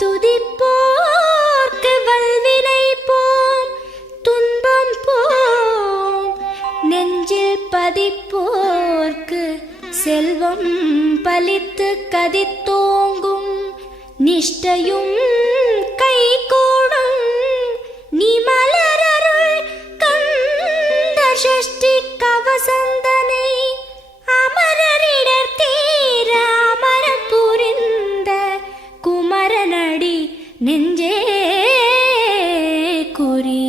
துதிப்போர்க்கு வல்வினை போம் துன்பம் போம், நெஞ்சில் பதிப்போர்க்கு செல்வம் பலித்து கதித்தோங்கும், நிஷ்டையும் கைகூடும் நீ மலரருள் கந்த சஷ்டி கவசந்தனை, அமரரிடர் தீர அமரம் புரிந்த குமரனடி நெஞ்சே குறி.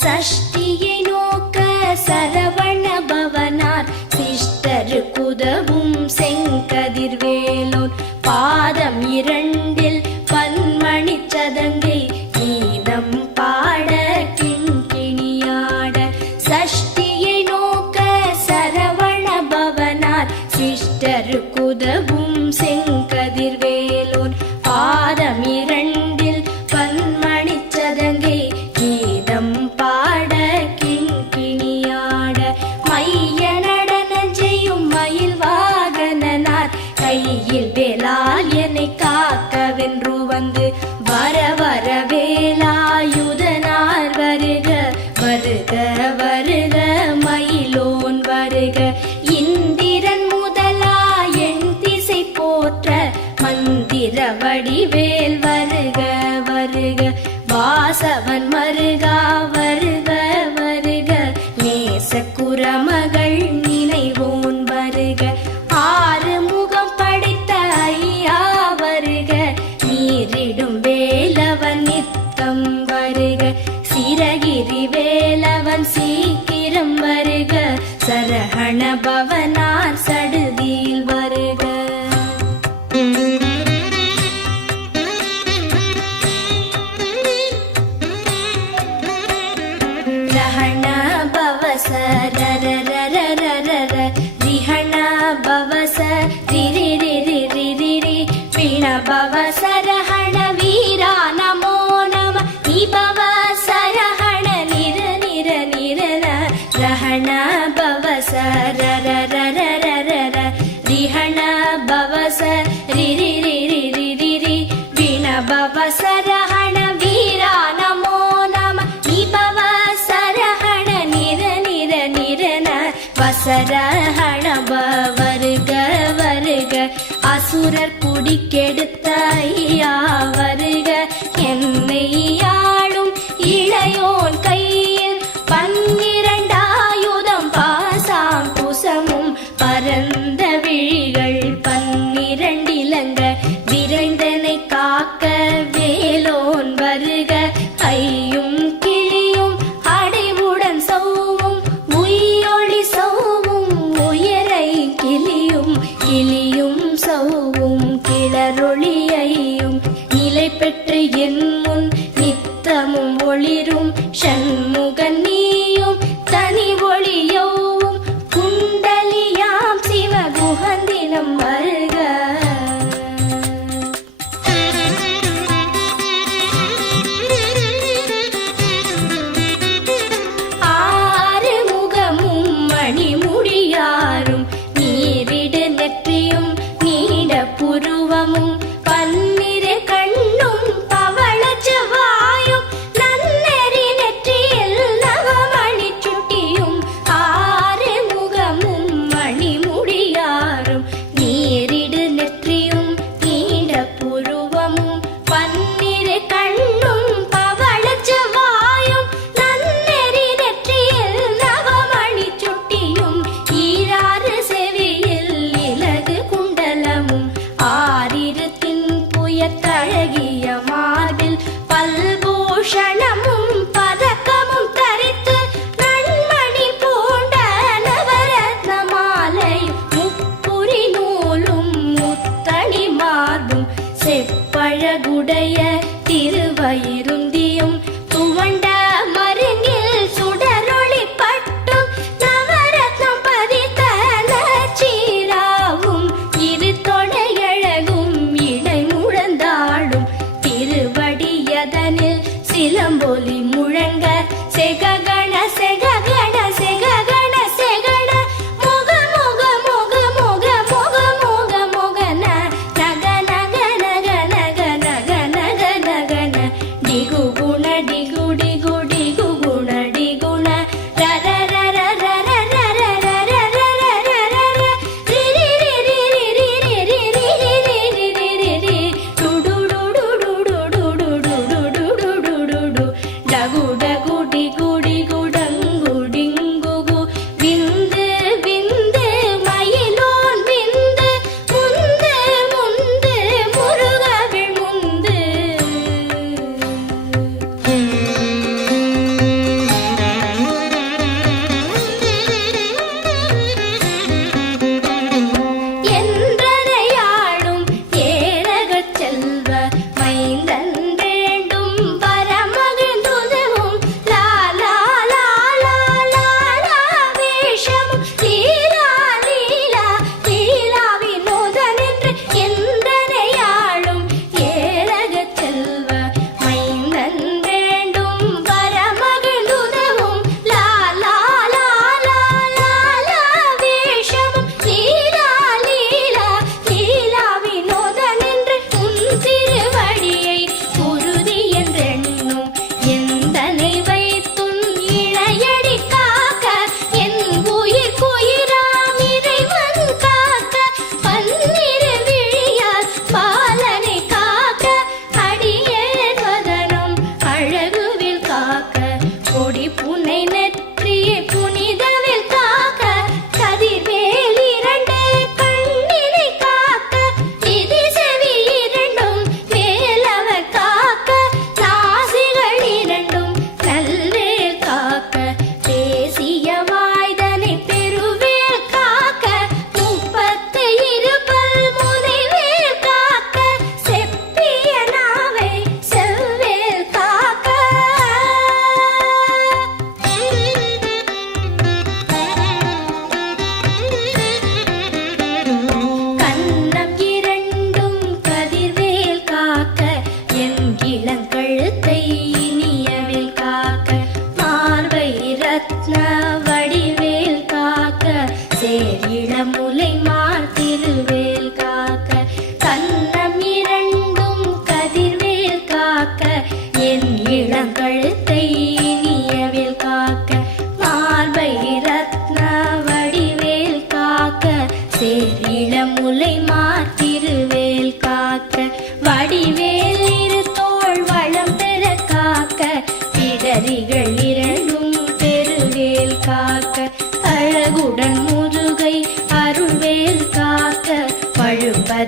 சஷ்டியை நோக்க சரவண பவனார் சிஷ்டரு குதவும் செங்கதிர்வேலோன், பாதம் இரண்டில் பன்மணி சதங்கை கீதம் பாட கிண்கிணியாட. சஷ்டியை நோக்க சரவண பவனார் சிஷ்டரு குதவும் செங்கதிர்வேலோன், பாதம் இரண்டில் பன்மணி சதங்கை கீதம் பாட கிண்கிணியாட. மைய நடன செய்யும் மயில் வாகனனார் கையில் வேலால் என்னை காக்கவென்று வந்து, வர வர வேலாயுதனார் வருக வருக வருக மயிலோன் வருக. இந்திரன் முதலா என் திசை போற்ற மந்திர வடிவேல் வருக வருக. வாசவன் மருகா வருக வருக, நேச குரமகள் நினைவோன் வருக. ஆறு முகம் படைத்த ஐயா வருக, நீரிடும் வேலவன் நித்தம் வருக. சிரகிரி வேலவன் சீக்கிரம் வருக, சரஹண பவனார் சடுதியில் வருக. ரஹண பவச ரரரரரரர, ரிஹண பவச ரிரிரிரிரிரி, பிண பவச ரஹண வீரா நமோ நம, நிபவச ரஹண நிர நிர நிரன. ரஹண பவச ரரரரரரர, ரிஹண பவச ரிரிரிரிரிரி, பிண பவச ரஹண வீரா நமோ நம, நிபவச ரஹண நிர நிர நிரன. வசரஹண வருக வருக, அசுரர் குடிக்கெடுத்த ஐயா வருக. என்னை ஆளும் இளையோன் கையில் பன்னிரண்டாயுதம் பாசாம் குசமும் பரந்த விழிகள் பன்னிரண்டிலங்க, விரைந்தனை காக்க வேலோன் வருக. ஐயும் கிளியும் அடைவுடன் சௌவும் உயிரொளி சௌவும், உயரை கிளியும் கிளியும் சௌவும் கிளரொளியையும், நிலை பெற்று என் முன் நித்தமும் ஒளிரும் ஷண்முகன் நீயும் தனி ஒளியவும், குண்டலியாம் சிவகுகந்தினம் வருக. ஆறு முகமும் மணிமுடியாரும், நீரிடு நெற்றியும் நீட புருவமும், பன்னிரு கண்ணும் பவள செவ்வாயும், நன்னெறி நெற்றியில் நவமணி சுட்டியும். ஆறு முகமும் மணிமுடியாரும், நீரிடு நெற்றியும் நீட புருவமும், பன்னிரு கண்ணும் பவள செவ்வாயும், நன்னெறி நெற்றியில் நவமணி சுட்டியும். ஈராறு செவியில் இலகு குண்டலமும், ஆறிரு தின்புயத்தழகிய மார்பில் பல்பூஷணமும் பதக்கமும் தரித்து, நன்மணி பூண்ட நவரத்ன மாலையும், முப்புரி நூலும் முத்தணி மார்பும், செப்பழகுடைய திருவயிருந்தியும், துவண்ட மருங்கில் சுடரொளி பட்டும், நவரத்னம் பதித்த நச்சீராவும், இரு தொடையழகும் இடை முழந்தாடும், திருவடிய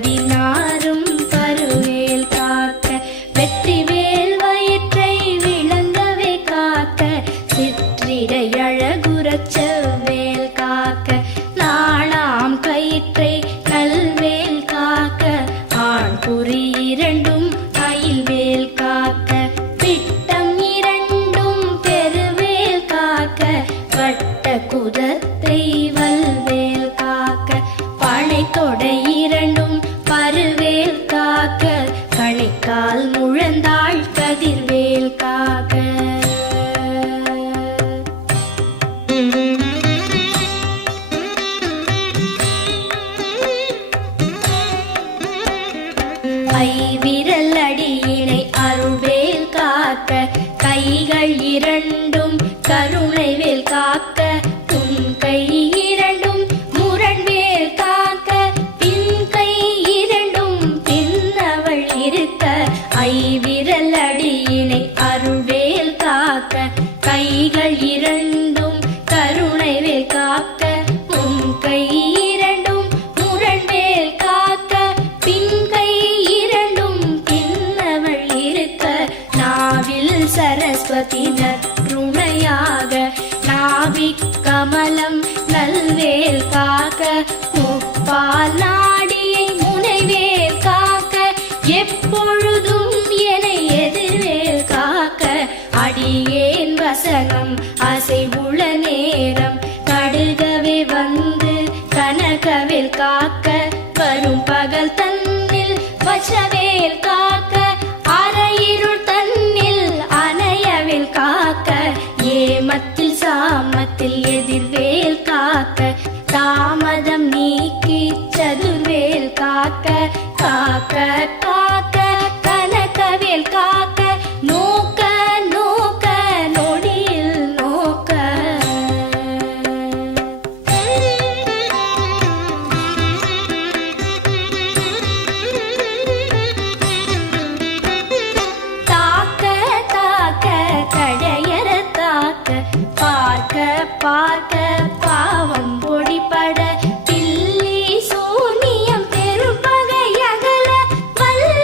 பதினாறும் பருவேல் காக்க வெற்றிவேல் வயிற்றை விளங்கவே காக்க சிற்றிடை அழகுறச் செவ்வேல் காக்க நாளாம் கயிற்றை நல்வேல் காக்க ஆண் குறி இரண்டும் அயில்வேல் காக்க பிட்டம் இரண்டும் பெருவேல் காக்க வட்ட குதத்தை வல்வேல் காக்க பனை தொடை இரண்டும் பருவேல் காக்க கணைக்கால் முழந்தாள் கதிர்வேல் காக்க ஐவிரல் அடியினை அருள்வேல் காக்க கைகள் இரண்டும் கருணைவேல் காக்க உன் கை இரண்டும் முரண்வேல் காக்க பின் கை இரண்டும் பின்னவள் இருக்க ஐவிரல் அடியினை அருள்வேல் காக்க கைகள் இரண்டும் கருணைவேல் காக்க உன் கை இரண்டும் முரண்வேல் காக்க பின் கை இரண்டும் பின்னவள் இருக்க நாவில் சரஸ்வதி நற்றுணையாக நாவிக் கமலம் நல்வேல் காக்க முப்பால் நாடியை முனைவேல் காக்க எப்பொழுதும் என எதிர்வேல் காக்க அடியேன் வசனம் அசைவுள நேரம் கடுகவே வந்து கனகவேல் காக்க வரும் பகல் தன்னில் வசவேல் காக்க அரையிருள் தன்னில் அணையவேல் காக்க ஏமத்தில் சாமத்தில் எதிர்வேல் காக்க தாமதம் நீக்கி சதுர்வேல் காக்க காக்க காக்க கனகவேல் காக்க நோக்க நோக்க நொடியில் நோக்க தாக்க தாக்க கடையற தாக்க பார்க்க பார்க்க பாவம் பொடிபட பில்லி சூனியம் பெரும்பகை அகல வல்ல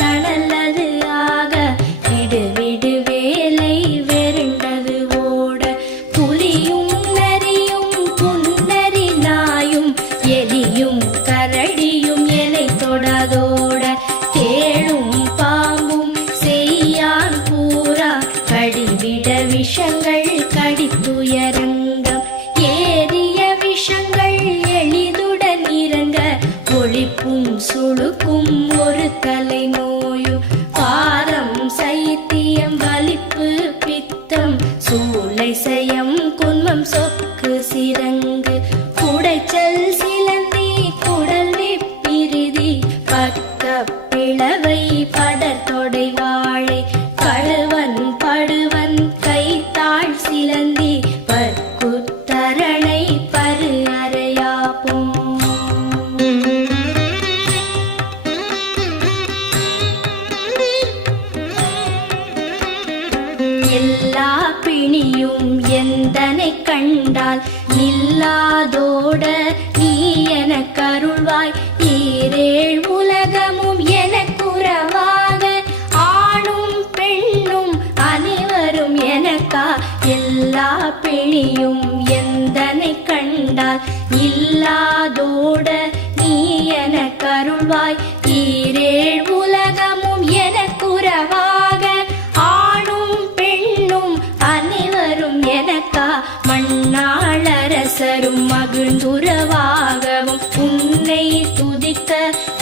தனல்லது ஆக விடு வேலை வெருண்டது ஓட புலியும் நரியும் புன்னரி நாயும் எலியும் கரடியும் எனை தொடாதோட தேளும் பாம்பும் செய்யான் பூரா கடிவிட விஷங்கள் கடித்துயரங்கம் ஏறிய விஷங்கள் எளிதுடன் இறங்க ஒழிப்பும் சுழுக்கும் ஒரு தலை நோயும் பாரம் சைத்தியம் வலிப்பு பித்தம் சூளை சயம் குன்மம் சொக்கு சிரங்கு குடைச்சல் சிலந்தி குடல் பிரிதி பக்க பிளவை படத்தொடை வாழை கழுவன் படுவன் கைத்தாள் சிலந்தி பற்குத்தரணை பரு அறையாப்பும் எல்லா பிணியும் எந்தனை கண்டால் நில்லாதோட நீ எனக் கருள்வாய் ஈரேழ் உலகமும் எனக்குறவாக ஆணும் பெண்ணும் அனைவரும் எனக்கா எல்லா பிணியும் எந்தனை கண்டால் இல்லாதோட நீ எனக் கருள்வாய் ஈரேழ் உலகமும் எனக்குறவாக ஆணும் பெண்ணும் அனைவரும் எனக்கா மண்ணாளரசரும் மகிழ்ந்துறவாகவும் உன்னை துதிக்க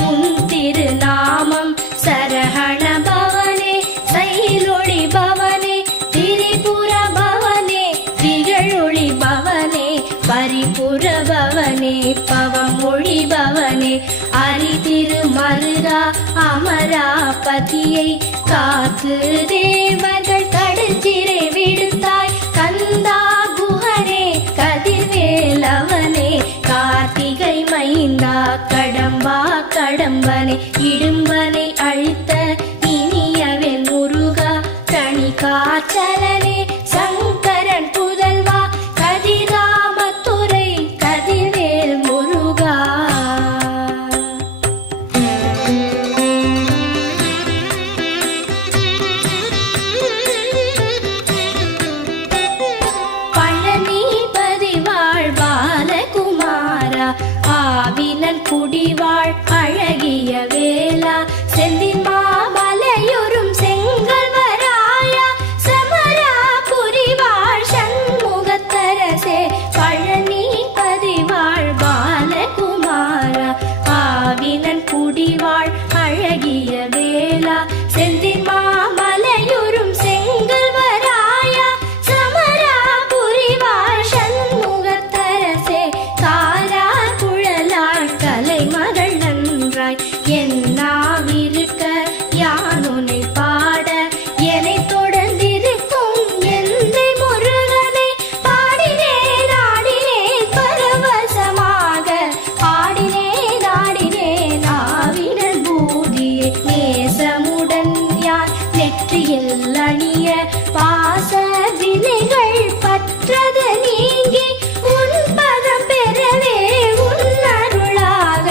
உன் திருநாமம் சரஹண பவனே சைலொளி பவனே திரிபுர பவனே திகழொளி பவனே பரிபுர பவனே பவமொழி பவனே அரிதிரு மருகா அமராபதியை காத்து தேவர்கள் கடுஞ்சிறை விடுத்தாய் கந்தா குஹனே கதிர்வேலவனே கார்த்திகை மைந்தா கடம்பா கடம்பனை இடும்பனை அழித்த இனியவன் முருகா தனி காச்சலனே சங்கரன் புதல்வா கதிராமத்துறை கதிர்வேல் முருகா பழனிபதி வாழ்பாலகுமாரா ஆவினன் குடிவாழ் அழகிய வேளா செந்தின் மாமலையுறும் செங்கல்வராயா சமரா புரிவாழ் சண்முகத்தரசே பழனிபதி வாழ்பாலகுமாரா ஆவினன் குடிவாழ் அழகிய வேளா செந்தின் மாமலையுறும் செங்கல்வராயா சமரா புரிவாழ் சண்முகத்தரசே காரா குழலாள் கலைமகள் நன்றாய் என்னாவிருக்க யானுனை பாட என்னை தொடர்ந்திருக்கும் எந்தை முருகனை பாடினேன் ஆடினேன் பரவசமாக ஆடினேன் ஆடினேன் ஆவினல் பூதியை நேசமுடன் யான் நெற்றியில் அணிய பாச வினைகள் பற்றது நீங்கி உன் பதம் பெறவே உன் அருளாக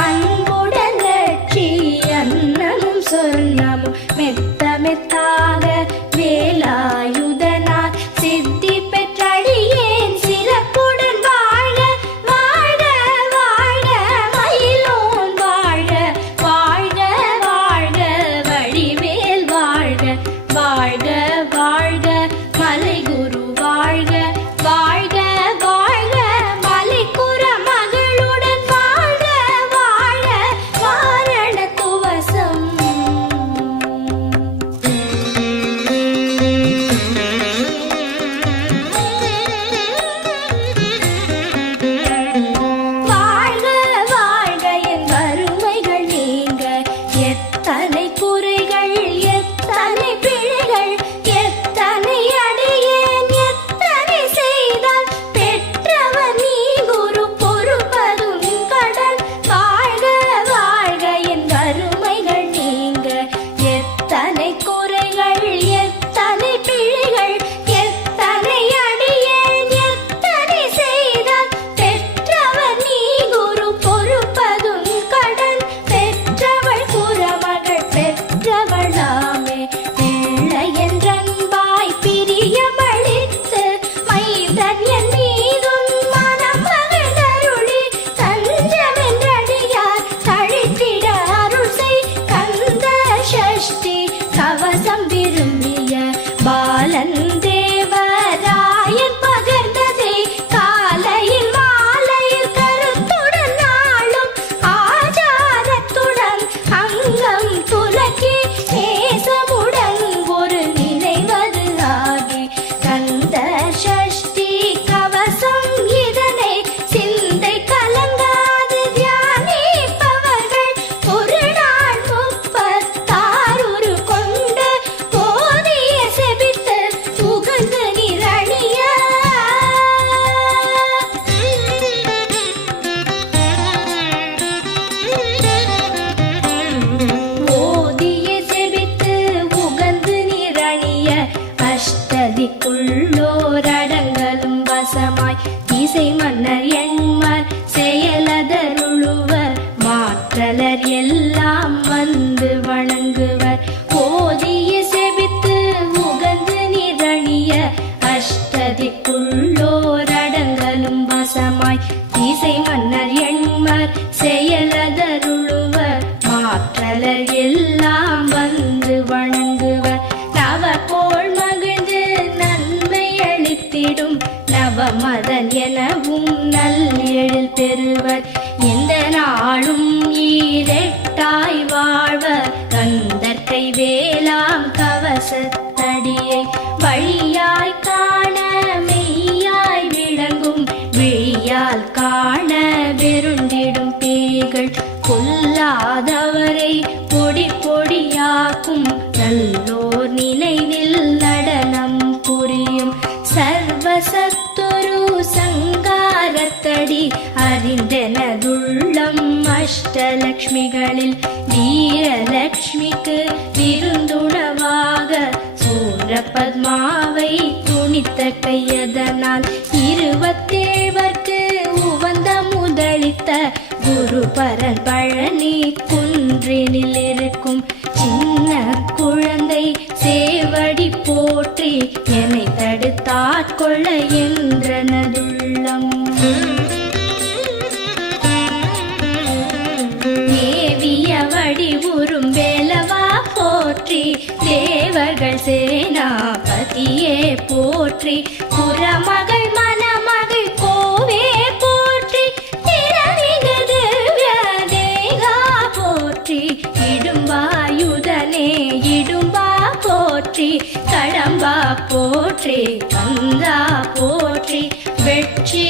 அன்புடன் லட்சி அன்னமும் சொன்னமும் மெத்த மெத்தாக வேலாயுதனார் சித்தி பெற்றடியேன் சிறப்புடன் வாழ வாழ வாழ மயிலோன் வாழ வாழ்க வாழ்க வடிவேல் வாழ்க வாழ்க வாழ்க மலைகுரு வாழ்க வாழ்க வாழ்க மலைக்குற மகளுடன் வாழ்க வாழ வாரண துவசம் வாழ்க வாழ்க என் வறுமைகள் நீங்க எத்தனை குறைகள் எத்தனை பிழைகள் எத்தனை அடியேன் எத்தனை செய்தால் பெற்றவன் நீ குரு பொறுப்பதும் கடன் வாழ்க வாழ்க என் வறுமைகள் நீங்க எத்தனை குறைகள் எத்தனை பிழைகள் எத்தனை அடியேன் எத்தனை செய்தால் பெற்றவன் நீ குரு பொறுப்பதும் கடன் பெற்றவள் குறமகள் வேங்கை வேலாம் கவசத்தடியை வழியாய் காண மெய்யாய் விளங்கும் விழியால் காண வெருண்டிடும் பேய்கள் கொல்லாதவரை பொடி பொடியாக்கும் நல்லோர் நினைவில் நடனம் புரியும் சர்வசத்துரு சங்காரத்தடி அறிந்தனதுள்ளம் அஷ்டலக்ஷ்மிகளில் வீரலக்ஷ்மிக்கு விருந்துணவாக சூரபத்மாவை துணித்த கையதனால் 27வர்க்கு உவந்த முதலித்த குருபரன் பழனி குன்றினில் இருக்கும் சின்ன குழந்தை சேவடி போற்றி என்னை தடுத்தாட்கொள்ள என்றனதுள்ளம். தேவிய வடிவுறும் வேலவா போற்றி தேவர்கள் சேனாபதியே போற்றி புறமகள் மணமகள் கோவே போற்றி திறமிகு திவ்ய தேகா போற்றி இடும்பாயுதனே இடும்பா போற்றி கடம்பா போற்றி கந்தா போற்றி வெற்றி